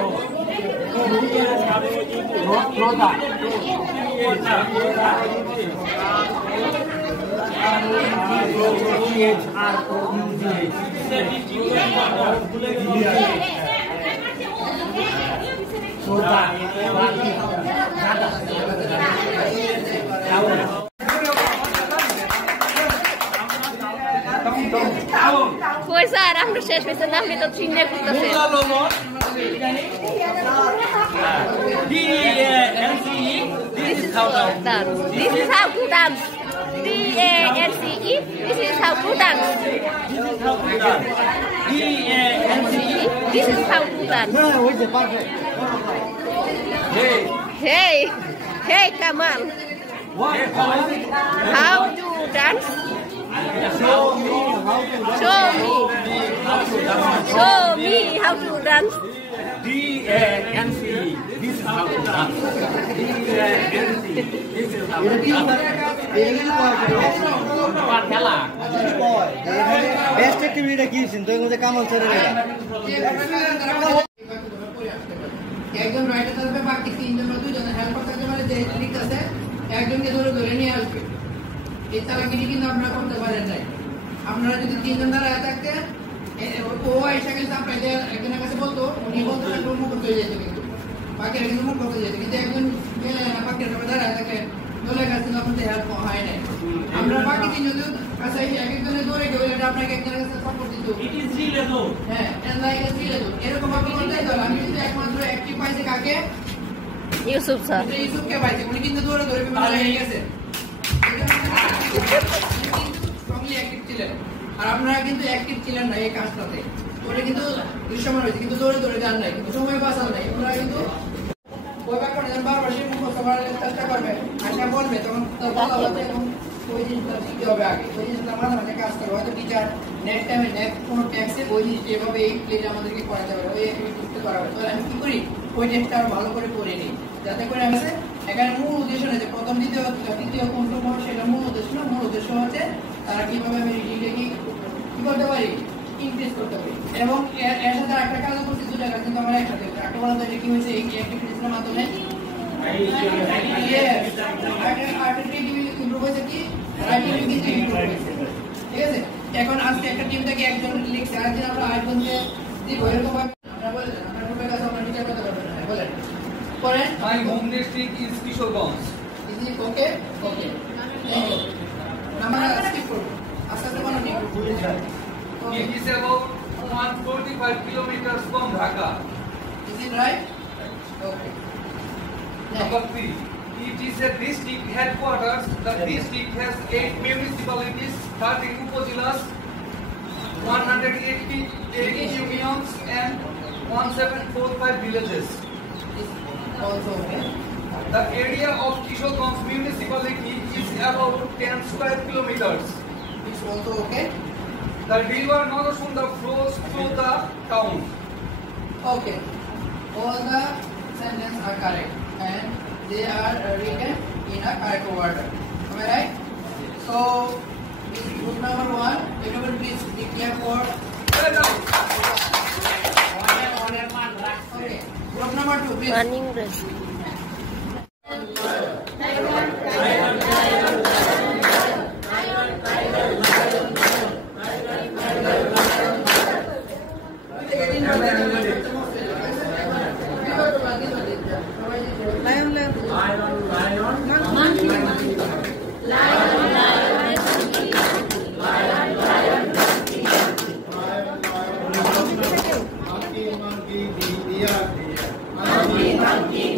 কই স্যার আমরা শেষ হয়েছে না আপনি তো চিন্তা করতেছেন This is how to dance. This is how to dance. D-A-N-C-E. This is how to dance. D-A-N-C-E. This is how to dance. Hey, hey, Kamal. How to dance? Show me how to dance. D-A-N-C-E. This is how to dance. D-A-N-C-E. This is how to dance. Best activity কি ছিল তোর মধ্যে কামাল স্যারের একজন রাইটার থাকবে বাকি তিনজন বা দুইজনের হেল্পার থাকতে পারে যে লিখতেছে একজনকে ধরে ধরে নিয়ে আসবে এই চালাকিটি কিন্তু আপনারা করতে পারেন নাই আপনারা যদি তিনজন দাঁড়ায় থাকতেন ও আইসা কিন্তু আপনাকে একজনের কাছে বলতো উনি বলতো মুখ করতে যেত কিন্তু বাকিরা কিন্তু মুখ করতে যেত কিন্তু একজন বাকিরা দাঁড়ায় থাকে দলের কাছে আপনাদের হেল্প হয় নাই আমরা বাকি তিনজন কাছে একজনের দৌড়ে গেলে এটা আপনাকে একজনের কাছে সাপোর্ট দিত হ্যাঁ এরকম আপনি চিন্তাই করেন আমি কিন্তু একমাত্র অ্যাক্টিভ পাইছি কাকে ইউসুফ স্যার ইউসুফকে পাইছি উনি কিন্তু দৌড়ে ধরে হয়ে গেছে স্ট্রংলি অ্যাক্টিভ ছিলেন আর আপনারা কিন্তু অ্যাক্টিভ ছিলেন না এই কাজটাতে ওটা কিন্তু দৃশ্যমান হয়েছে কিন্তু দৌড়ে ধরে যান নাই কিন্তু সময় বাঁচাল নাই ওনারা কিন্তু ওই ব্যাপারে বারবার সে মুখস্থ করার চেষ্টা করবে আশা বলবে তখন বলা হবে এবং ওই জিনিসটা শিখতে হবে আগে ওই জিনিসটা মাঝে মাঝে কাজ করবে হয়তো টিচার নেক্সট টাইমে নেক্সট কোনো ট্যাক্সে ওই জিনিসটা এভাবে এই প্লেটা আমাদেরকে করাতে পারে ওই অ্যাক্টিভিটি করাবে তাহলে আমি কি করি ওই টেস্টটা আরো ভালো করে করে নিই যাতে করে আমি এখানে মূল উদ্দেশ্য নেই যে প্রথম দ্বিতীয় তৃতীয় কোনটা হবে সেটা মূল উদ্দেশ্য না মূল উদ্দেশ্য হচ্ছে তারা কিভাবে আমি রিডিংটা কি করতে পারি ইনক্রিজ করতে পারি এবং এর সাথে একটা কাজ করছি দুটা কাজ কিন্তু আমার একসাথে একটা বলা যায় কি হয়েছে এই অ্যাক্টিভিটিসের মাধ্যমে ঠিক আছে এখন আজকে একটা টিম থেকে একজন লিখছে আরেকদিন আমরা আরেকজনকে দিব এরকম আপনারা বলেন আপনার গ্রুপের কাছে আপনারা টিচার কথা বলবেন না বলেন করেন My home district is Kishoreganj. Is it okay? Okay. আমরা স্কিপ করব আজকে তো কোনো team It is about 145 kilometers from Dhaka. Is it right? Okay. Number 3. It is a district headquarters. The district has 8 municipalities, 30 upazilas, 188 unions, and 1745 villages. Also okay. The area of Kishoreganj municipality is about 10 square kilometers. It's also okay. The river Narasunda flows through the town. Okay. All the sentences are correct and they are written in a correct order. Am I right? So, this is group number 1. Everyone please declare for. Okay. Group number 2, please. Running race. Monkey,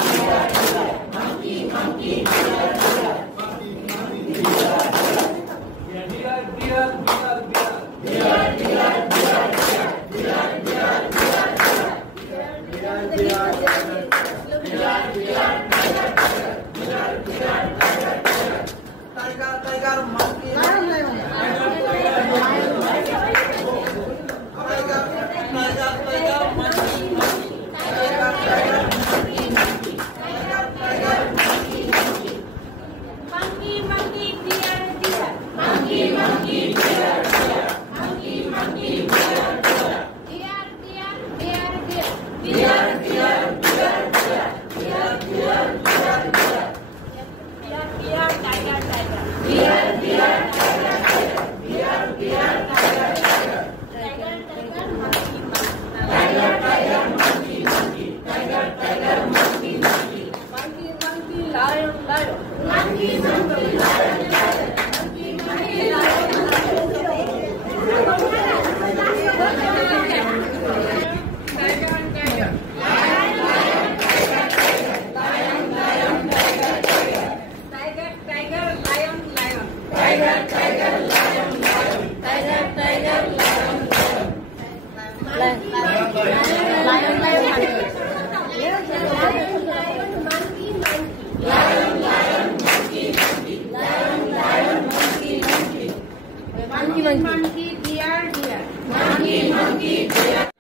Monkey, deer, deer. Monkey, monkey, deer.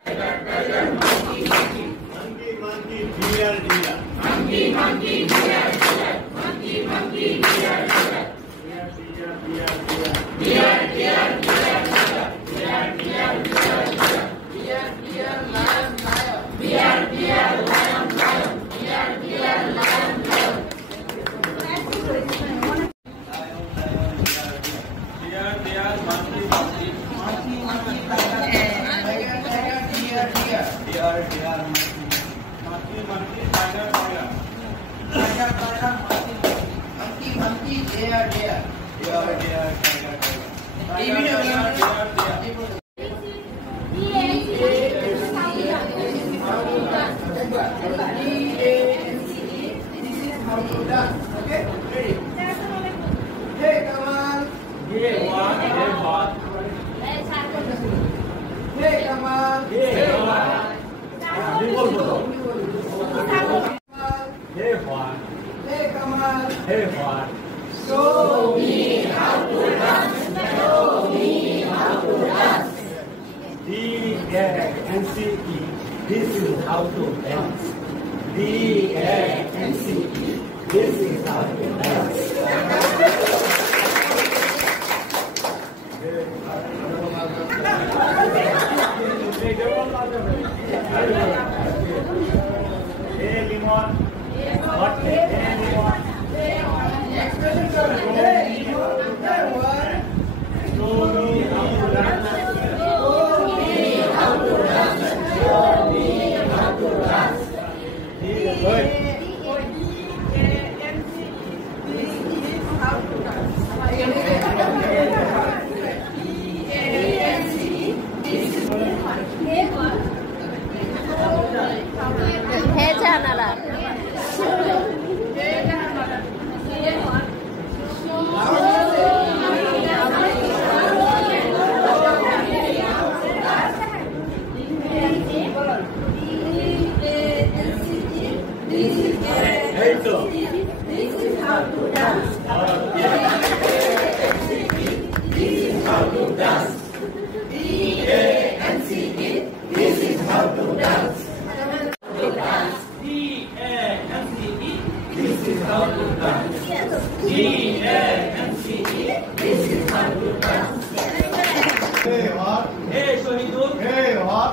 Monkey, deer, deer. Monkey, monkey, deer, deer. Monkey, monkey, deer, deer. Deer, deer, deer, deer. Deer, deer, deer, deer. Deer, deer, lion, lion. Deer, deer, lion, lion. Deer, deer, lion, lion. Show me how to dance. Show me how to dance. D-A-N-C-E. This is how to dance. D-A-N-C-E. This is how to dance. Hey, Limon. What? Hey, Limon. Expression sir. Show me how to dance. Show me how to dance. Show me how to dance. Good. Hey, what? Hey, Shahidul. Hey, what?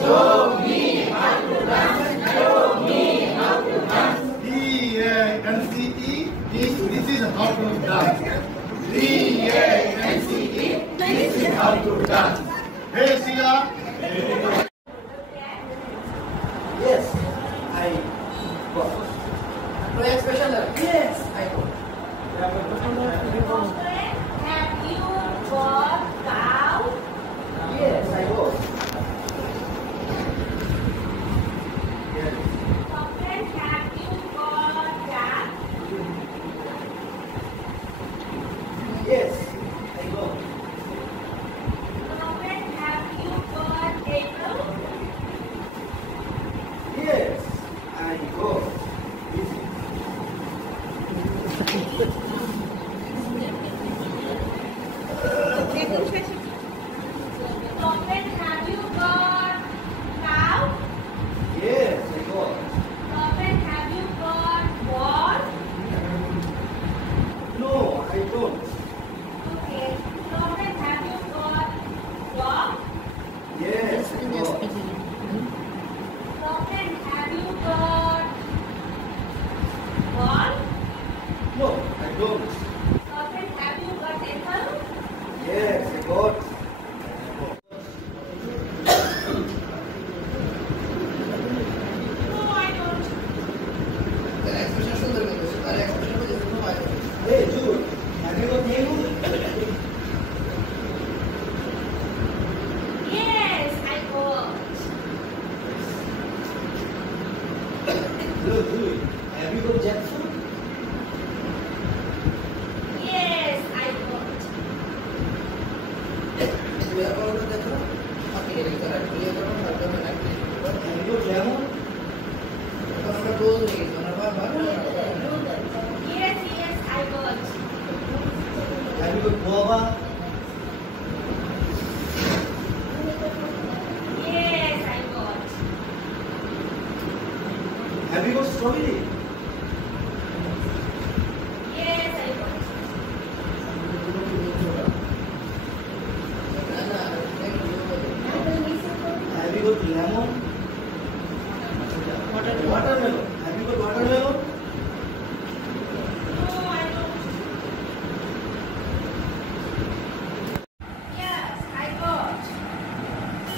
Show me how to dance. Show me how to dance. D-A-N-C-E. This is how to dance. D-A-N-C-E. This is how to dance. Hey, Sila. Yes, I got. No expression sir. Yes, I got. Have you got cow? Yes, I got. Chocolate, have you got cat? Yes, I got. Chocolate, have you got table? Yes, I got. Chocolate, have you got cow? Yes, I got. Chocolate, have you got ball? No, I don't. Okay. Chocolate, have you got dog? Yes, I got. Chocolate, have you got ball? No, I don't. good guava. Yes, I got. Have you got strawberry? Yes, I got. Have you got lemon? Watermelon. Have you got watermelon? No, I don't. Yes, I got.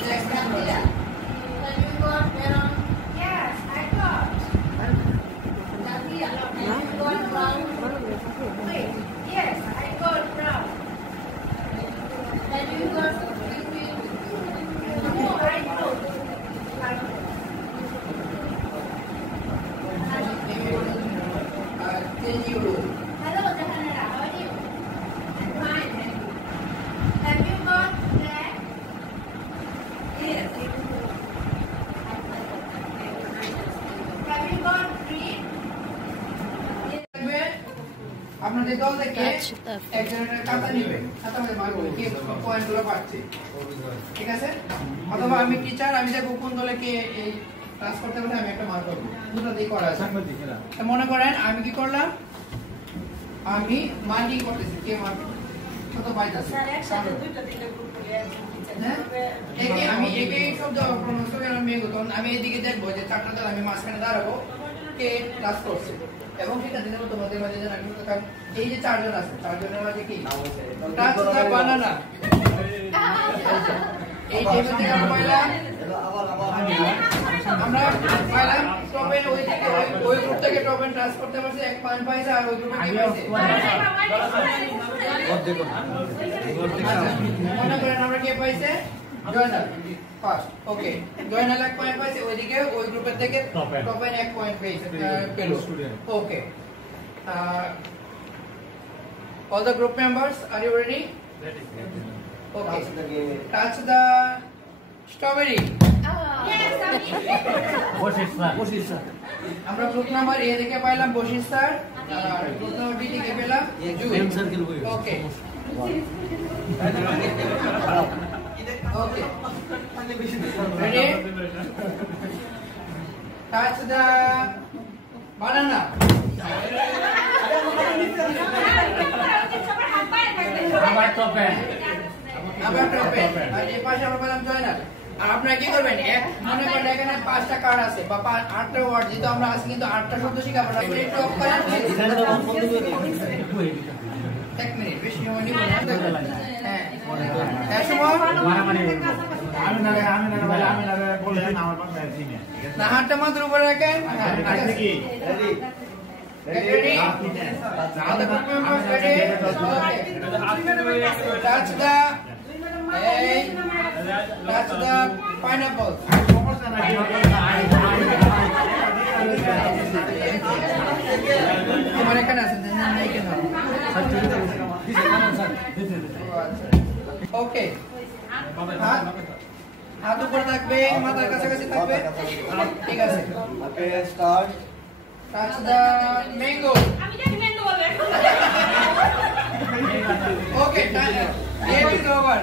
Next time, yeah. Have you got melon? Yes, I got. Have you got brown? Wait, yes, I got brown. Have you got green? No, I don't. Hello, Jahanara. How are you? I'm fine, thank you. Have you got black? Yes. Have you got green? আপনাদের দল থেকে একজনের খাতা নেবে, খাতা মধ্যে মার্ক করবে কি পয়েন্টগুলো পাচ্ছে, ঠিক আছে? অথবা আমি টিচার, আমি দেখব কোন দলে কে এই ক্লাস করতে পারে, আমি একটা মার্ক করব। দুটো দিয়ে করা আছে। মনে করেন আমি কি করলাম, আমি মার্কিং করতেছি, কে মার্ক কত পাইতাছে। আমি একে শব্দ প্রনাউন্স করে আমি তখন আমি এদিকে দেখবো যে চারটা দল আমি মাঝখানে দাঁড়াবো, কে ক্লাস করছে, এবং সেটা দিনের মতো মাঝে মাঝে যেন আমি এই যে চারজন আছে, চারজনের মাঝে কি বানানা এই টেবিল থেকে আমরা পাইলাম, আমরা পাইলাম টপেন, ওই থেকে ওই গ্রুপ থেকে টপেন ট্রান্স করতে পারছে, এক পয়েন্ট পাইছে, আর ওই গ্রুপে কি পাইছে মনে করেন আমরা কে পাইছে, জয়নাল ফার্স্ট, ওকে জয়নাল এক পয়েন্ট পাইছে, ওইদিকে ওই গ্রুপের থেকে টপেন এক পয়েন্ট পেয়েছে পেল, ওকে। All the group members, are you ready? Okay. Touch the strawberry. আমরা গ্রুপ নাম্বার এ থেকে পাইলাম বশির স্যার, আর গ্রুপ নাম্বার বি থেকে পেলাম ওকে ওকে ready? Touch the banana. আবার টপেন আর এই পাশে আমরা পেলাম জয়নাল। আর আপনারা কি করবেন, এক মনে করেন এখানে 5টা কার্ড আছে বা 8টা ওয়ার্ড, যেহেতু আমরা আজকে কিন্তু 8টা শব্দ শিখাবো না, একটু অফ করেন, এক মিনিট বেশি সময় নিব না। হ্যাঁ হ্যাঁ সময় না, হাতটা মাথার উপরে রাখেন। Ready? Now the group members ready? Okay. Touch the pineapple. আমার এখানে আছে, ওকে। হাত উপরে থাকবে, মাথার কাছাকাছি থাকবে, ঠিক আছে। Start. Touch the mango. Okay, game is over.